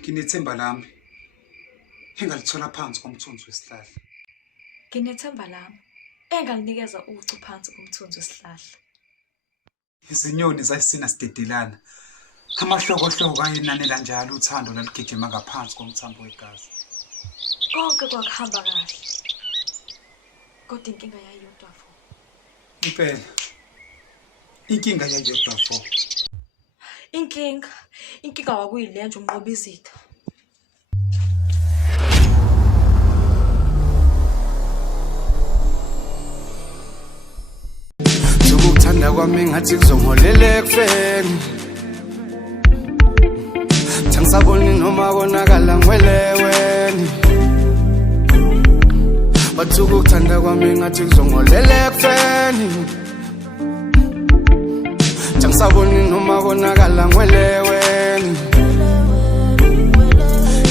Nginethemba lami engalithola phansi komthunzi wesihlahla. Nginethemba lami engalinikeza ucu phansi komthunzi wesihlahla. Izinyoni zayisina sidedelana. Amahlokohloko ayenanela njalo uthando laligijima ngaphansi komthambo wegazi. Konke kwakuhamba kahle. Kodwa inkinga yayiyodwa vo. Impela. Inkinga yayiyodwa vo. Inkinga wakuyile nje umnqoba izitha. Ukuthanda kwami ngathi kuzongiholela ekufeni. Thangisaboni noma konakala ngweleweni. Bathi ukuthanda kwami ngathi kuzongiholela ekufeni. Thangisaboni noma konakala ngweleweni.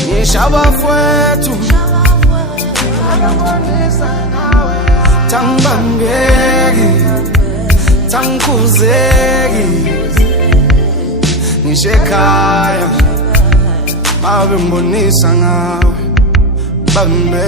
Ngishaba fwethu Tangibambeki Tangikuzeki ngisho ekhaya babe ngibonisa ngawe bambe